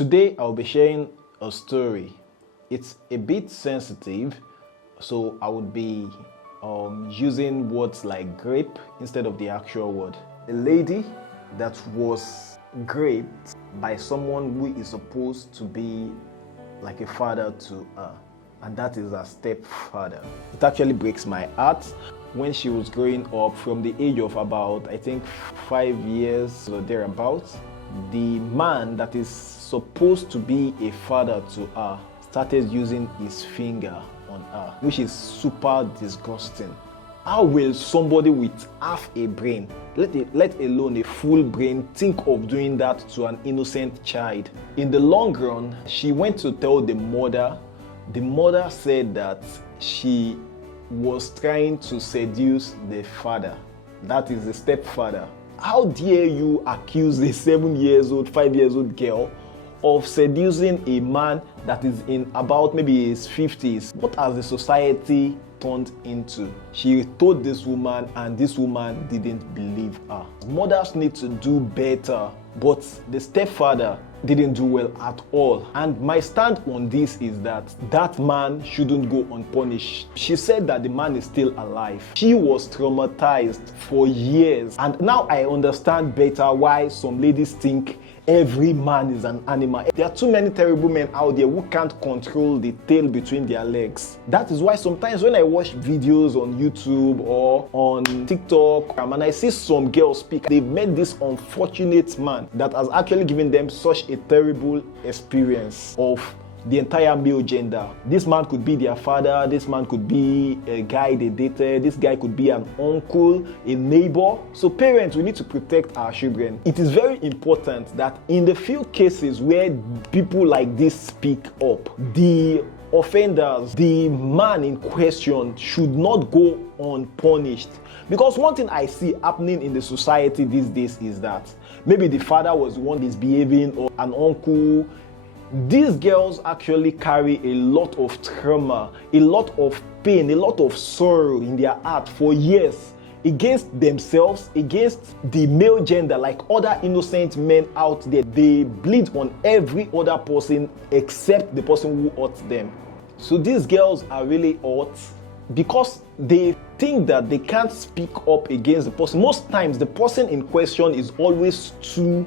Today I'll be sharing a story. It's a bit sensitive, so I would be using words like grape instead of the actual word. A lady that was raped by someone who is supposed to be like a father to her, and that is her stepfather. It actually breaks my heart. When she was growing up, from the age of about, I think, 5 years or thereabouts, the man that is supposed to be a father to her started using his finger on her, which is super disgusting. How will somebody with half a brain, let alone a full brain, think of doing that to an innocent child? In the long run, she went to tell the mother. The mother said that she was trying to seduce the father, that is the stepfather. How dare you accuse a 7 years old, 5 years old girl of seducing a man that is in about maybe his 50s? What has the society turned into? She told this woman, and this woman didn't believe her. Mothers need to do better, but the stepfather didn't do well at all. And my stand on this is that that man shouldn't go unpunished. She said that the man is still alive. She was traumatized for years, and now I understand better why some ladies think every man is an animal. There are too many terrible men out there who can't control the tail between their legs. That is why sometimes when I watch videos on YouTube or on TikTok and I see some girls speak, they've met this unfortunate man that has actually given them such a terrible experience of the entire male gender. This man could be their father, this man could be a guy they dated, this guy could be an uncle, a neighbor. So parents, we need to protect our children. It is very important that in the few cases where people like this speak up, the offenders, the man in question should not go unpunished. Because one thing I see happening in the society these days is that maybe the father was the one misbehaving, or an uncle. These girls actually carry a lot of trauma, a lot of pain, a lot of sorrow in their heart for years against themselves, against the male gender, like other innocent men out there. They bleed on every other person except the person who hurt them. So these girls are really hurt because they think that they can't speak up against the person. Most times the person in question is always too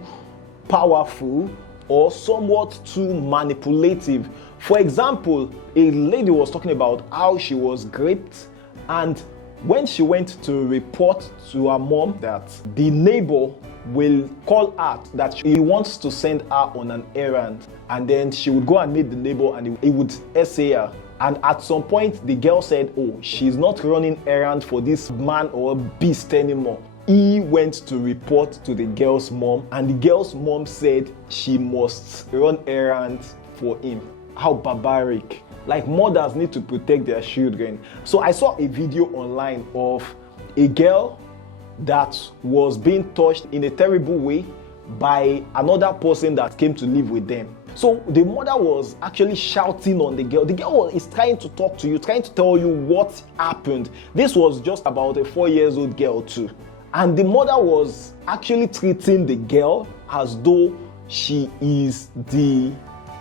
powerful or somewhat too manipulative. For example, a lady was talking about how she was raped, and when she went to report to her mom, that the neighbor will call her that he wants to send her on an errand, and then she would go and meet the neighbor and he would essay her. And at some point the girl said, oh, she's not running errands for this man or beast anymore. He went to report to the girl's mom, and the girl's mom said she must run errands for him. How barbaric. Like, mothers need to protect their children. So I saw a video online of a girl that was being touched in a terrible way by another person that came to live with them. So the mother was actually shouting on the girl. The girl is trying to talk to you, trying to tell you what happened. This was just about a 4-year-old girl too. And the mother was actually treating the girl as though she is the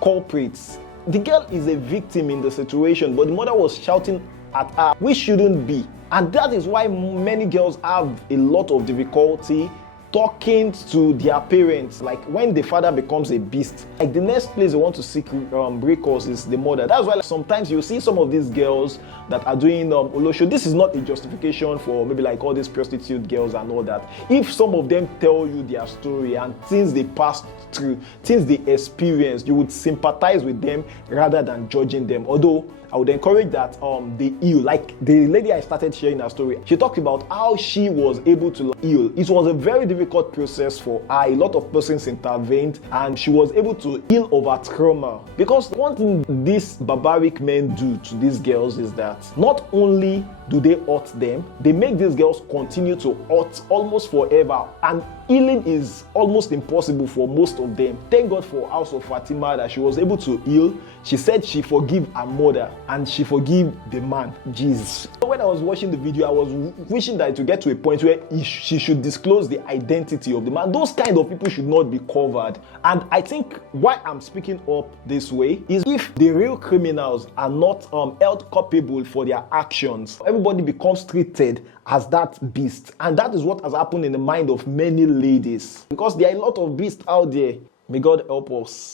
culprit. The girl is a victim in the situation, but the mother was shouting at her, which shouldn't be. And that is why many girls have a lot of difficulty talking to their parents. Like, when the father becomes a beast, like, the next place they want to seek recourse is the mother. That's why sometimes you see some of these girls that are doing olosho. This is not a justification for maybe like all these prostitute girls and all that. If some of them tell you their story and things they passed through, things they experienced, you would sympathize with them rather than judging them. Although I would encourage that they heal. Like the lady I started sharing her story, she talked about how she was able to heal. It was a very difficult process for her. A lot of persons intervened, and she was able to heal of her trauma. Because one thing these barbaric men do to these girls is that not only do they hurt them, they make these girls continue to hurt almost forever. And healing is almost impossible for most of them. Thank God for House of Fatima that she was able to heal. She said she forgive her mother and she forgive the man, Jesus. So when I was watching the video, I was wishing that it would get to a point where she should disclose the identity of the man. Those kind of people should not be covered. And I think why I'm speaking up this way is if the real criminals are not held culpable for their actions, everybody becomes treated as that beast. And that is what has happened in the mind of many ladies, because there are a lot of beasts out there. May God help us.